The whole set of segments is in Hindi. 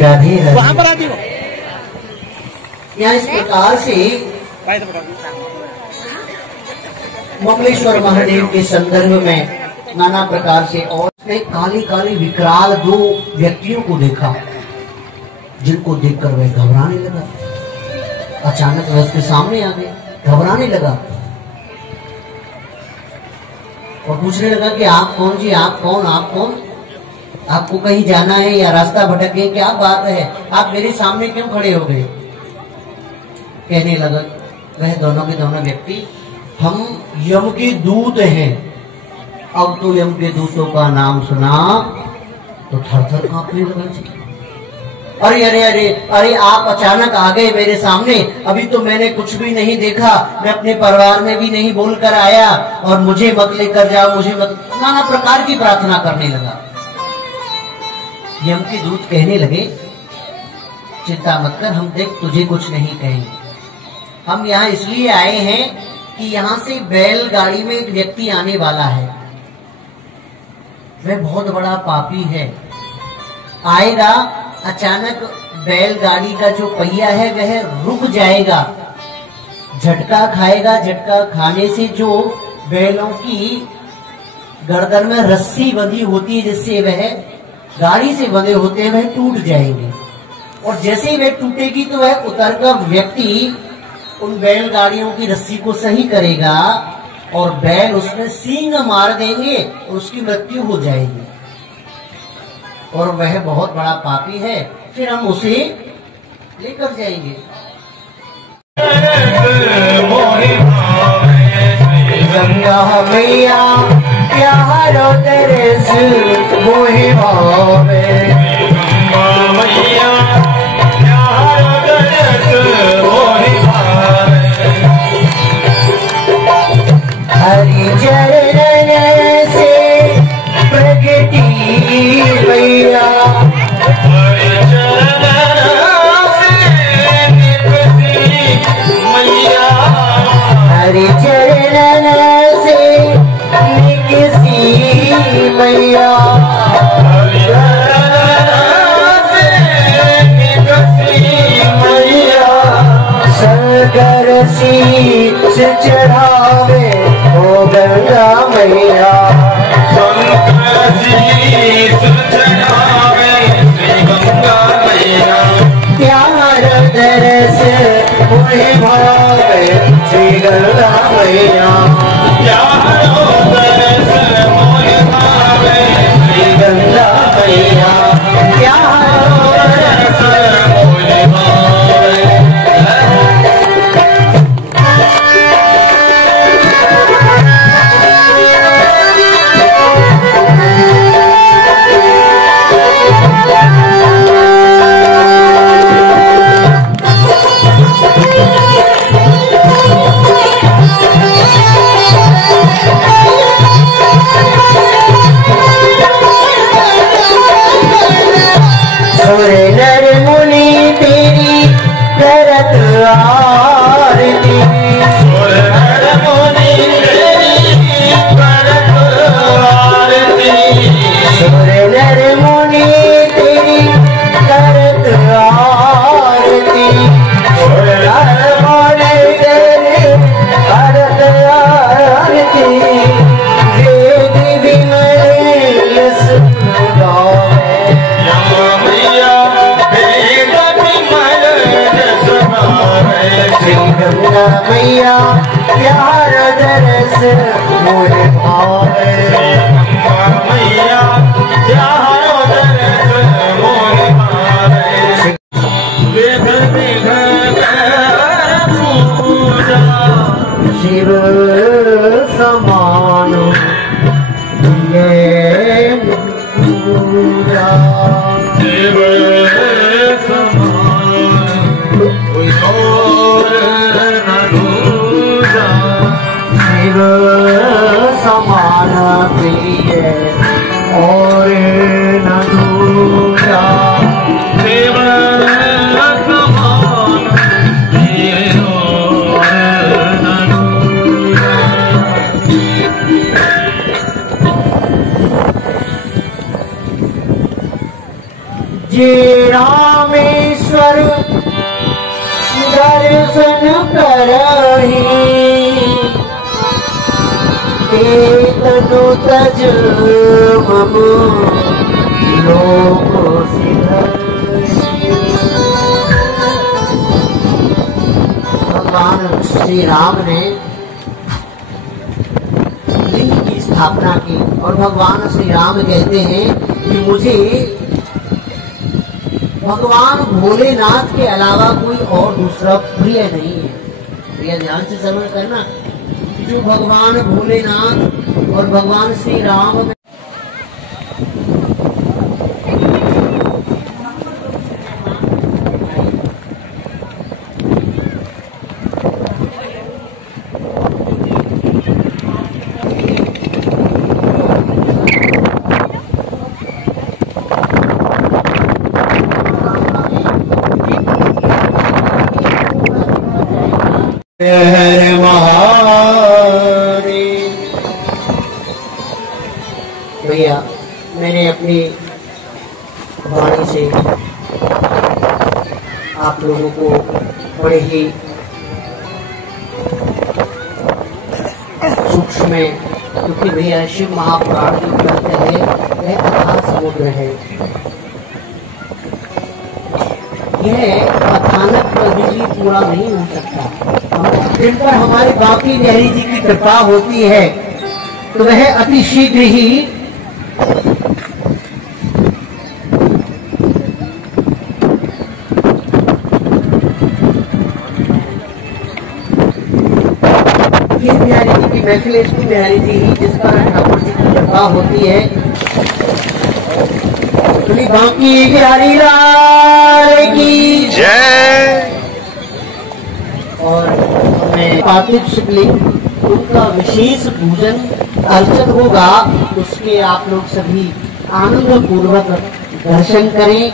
राधे वहां पर आदि यहाँ इस प्रकार से मंगलेश्वर महादेव के संदर्भ में नाना प्रकार से और ने काली काली विकराल दो व्यक्तियों को देखा, जिनको देखकर वह घबराने लगा। अचानक वह उसके सामने आ गए, घबराने लगा और पूछने लगा कि आप कौन जी, आप कौन, आप कौन, आपको कहीं जाना है या रास्ता भटक गए, क्या बात है, आप मेरे सामने क्यों खड़े हो गए? कहने लगा वह दोनों के दोनों व्यक्ति, हम यम के दूत हैं। अब तो यम के दूतों का नाम सुना तो थर थर कांपने लगा जी। अरे अरे अरे अरे, आप अचानक आ गए मेरे सामने, अभी तो मैंने कुछ भी नहीं देखा, मैं अपने परिवार में भी नहीं बोल कर आया, और मुझे मत लेकर जाओ, मुझे मत, नाना प्रकार की प्रार्थना करने लगा। यम के दूत कहने लगे, चिंता मत कर, हम देख तुझे कुछ नहीं कहेंगे, हम यहाँ इसलिए आए हैं कि यहाँ से बैलगाड़ी में एक व्यक्ति आने वाला है, वह बहुत बड़ा पापी है, आएगा, अचानक बैलगाड़ी का जो पहिया है वह रुक जाएगा, झटका खाएगा, झटका खाने से जो बैलों की गर्दन में रस्सी बंधी होती है जिससे वह गाड़ी से बंधे होते हैं, वह टूट जाएंगे, और जैसे ही वह टूटेगी तो वह उतरकर व्यक्ति उन बैलगाड़ियों की रस्सी को सही करेगा और बैल उसमें सींग मार देंगे और उसकी मृत्यु हो जाएगी, और वह बहुत बड़ा पापी है, फिर हम उसे लेकर जाएंगे। गंगा मैया प्यारो तरस मोहि भावे, मैया प्यारो तरस मोहि भावे, हरि चरण से प्रगटी मैया, हरि चरण से निकसी मैया, हरि चरण से निकसी मैया, हरि चरण से निकसी मैया, शंकर शीश चढ़ावे ओ गंगा मैया, शंकर शीश चढ़ावे श्री गंगा मैया, प्यार दरस मोहि भावे श्री गंगा मैया, प्यार दरस मोहि भावे श्री गंगा मैया, प्यार दरस मोहि भावे। मैया प्यार दरस मोहि भावे, मैया प्यार दरस मोहि भावे, वेद विघ पूजा शिव समान ये पूजा, शिव समान कोई और शिव समान प्रिय और न दूजा, शिव समान प्रिय और न दूजा। जे रामेश्वर दर्शन करहि, नु तज मम लोको भगवान श्री राम ने लिंग की स्थापना की और भगवान श्री राम कहते हैं कि मुझे भगवान भोलेनाथ के अलावा कोई और दूसरा प्रिय नहीं है। प्रिय ध्यान से श्रवण करना, जो भगवान भोलेनाथ और भगवान श्री राम में भैया, मैंने अपनी वाणी से आप लोगों को बड़े ही सूक्ष्म में, क्योंकि भैया शिव महापुराण जो ग्रंथ है वह अथाह समुद्र है। यह कथानक कभी भी पूरा नहीं हो सकता। जिन पर हमारे बाकी बिहारी जी की कृपा होती है तो वह अति शीघ्र ही बिहारी जी की महफिल, इसको बिहारी जी ही जिस पर ठाकुर जी की कृपा होती है। बाकी बिहारी लाल की जय। और मैं पार्थिव शिवलिंग उनका विशेष पूजन अर्चन होगा, उसके आप लोग सभी आनंद पूर्वक दर्शन करें,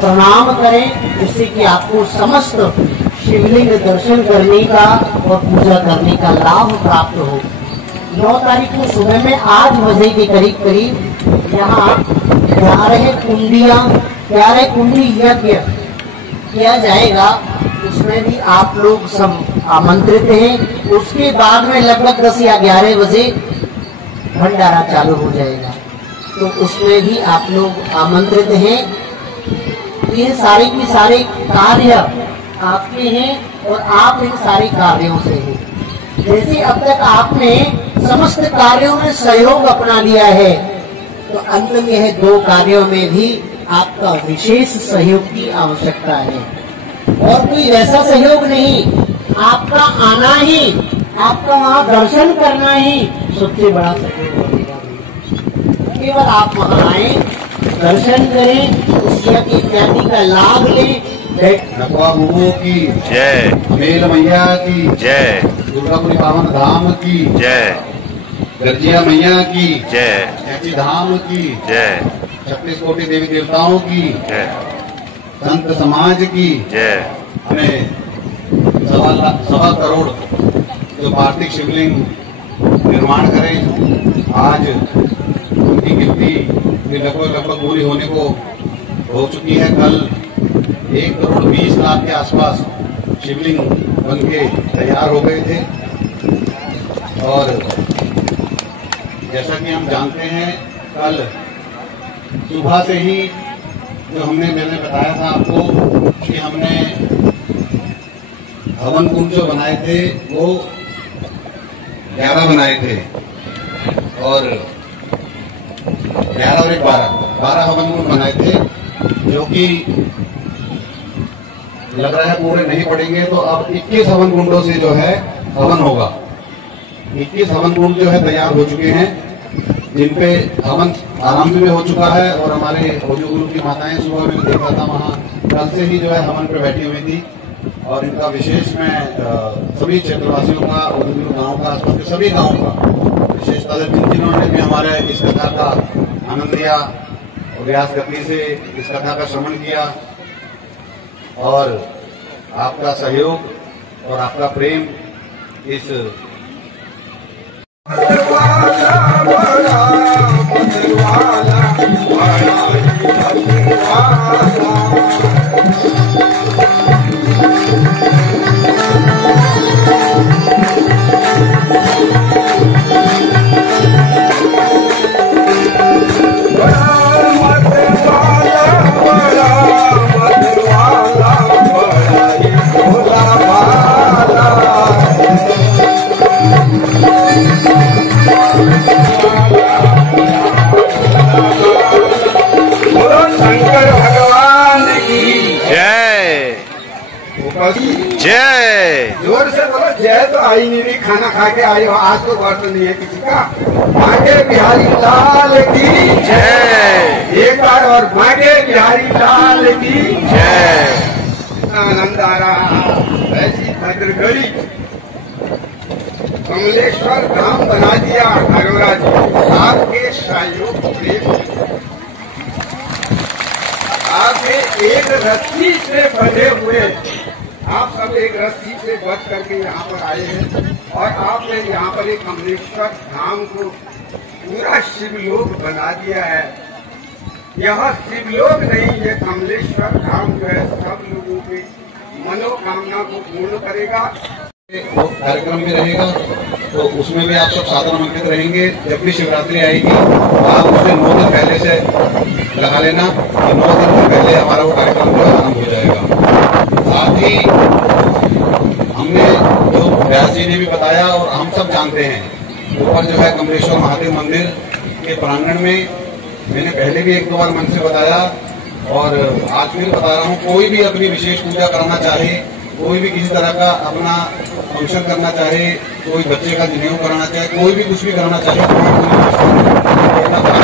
प्रणाम करें, जिससे कि आपको समस्त शिवलिंग दर्शन करने का और पूजा करने का लाभ प्राप्त हो। 9 तारीख को सुबह में 8 बजे के करीब करीब यहाँ 11 कुंडी यज्ञ किया जाएगा, उसमें भी आप लोग सब आमंत्रित हैं। उसके बाद में लगभग 10 या 11 बजे भंडारा चालू हो जाएगा, तो उसमें भी आप लोग आमंत्रित हैं। ये सारे के सारे कार्य आपके हैं और आप इन सारे कार्यों से हैं। जैसे अब तक आपने समस्त कार्यों में सहयोग अपना लिया है, तो अंत में यह 2 कार्यों में भी आपका विशेष सहयोग की आवश्यकता है। और कोई वैसा सहयोग नहीं, आपका आना ही, आपका वहाँ दर्शन करना ही सबसे बड़ा सहयोग होगा। केवल आप वहाँ आए, दर्शन करें, उस यज्ञ इत्यादि का लाभ लें। नकवा बुबू की जय, मेल मैया की जय, दुर्गापुरी पावन धाम की जय, गर्जिया मैया की जय, कैची धाम की जय, 36 कोटि देवी देवताओं की जय, संत समाज की जय। हमें 1.25 करोड़ जो पार्थिव शिवलिंग निर्माण करें, आज उनकी गिनती लगभग पूरी होने को हो चुकी है। कल 1,20,00,000 के आसपास शिवलिंग बनके तैयार हो गए थे। और जैसा कि हम जानते हैं, कल सुबह से ही जो मैंने बताया था आपको कि हमने हवन कुंड जो बनाए थे वो 11 बनाए थे, और 11 और 1 12 हवन कुंड बनाए थे, जो कि लग रहा है पूरे नहीं पड़ेंगे। तो अब 21 हवन कुंडों से जो है हवन होगा। 21 हवन कुंड जो है तैयार हो चुके हैं, जिनपे हवन आरंभ में हो चुका है। और हमारे गुरु की माताएं, सुबह में देखा था वहाँ कल से ही जो है हवन पे बैठी हुई थी। और इनका विशेष मैं सभी क्षेत्रवासियों का, गांव का, आसपास के सभी गाँव का विशेषता जिन्होंने भी हमारे इस कथा का आनंद लिया और व्यास गति से इस कथा का श्रवण किया, और आपका सहयोग और आपका प्रेम इस जय। जोर से बोलो जय। तो आई नहीं रही, खाना खा के आई हो, आज तो व्रत नहीं है किसी का। बांके बिहारी लाल की जय। एक बार और बांके बिहारी लाल की जय। इतना आनंद आ रहा, ऐसी भद्रगढ़ी कमलेश्वर धाम बना दिया अरोरा जी आपके सहयोग प्रेम। आपने एक रस्सी से बंधे हुए, आप सब एक रस्सी से बच करके यहाँ पर आए हैं और आपने यहाँ पर एक कमलेश्वर धाम को पूरा शिवलोक बना दिया है। यह शिवलोक नहीं, ये कमलेश्वर धाम जो है सब लोगों की मनोकामना को पूर्ण करेगा। वो कार्यक्रम भी रहेगा, तो उसमें भी आप सब सादर आमंत्रित रहेंगे। जब भी शिवरात्रि आएगी आप उससे 9 दिन पहले से लगा लेना, तो 9 दिन से पहले हमारा वो कार्यक्रम जो आरम्भ हो जाएगा। साथ ही हमने जो व्यास जी ने भी बताया और हम सब जानते हैं, ऊपर जो है कमलेश्वर महादेव मंदिर के प्रांगण में मैंने पहले भी 1-2 बार मन से बताया और आज फिर बता रहा हूँ, कोई भी अपनी विशेष पूजा करना चाहे, कोई भी किसी तरह का अपना फंक्शन करना चाहे, कोई बच्चे का जनेऊ कराना चाहे, कोई भी कुछ भी कराना चाहे, तो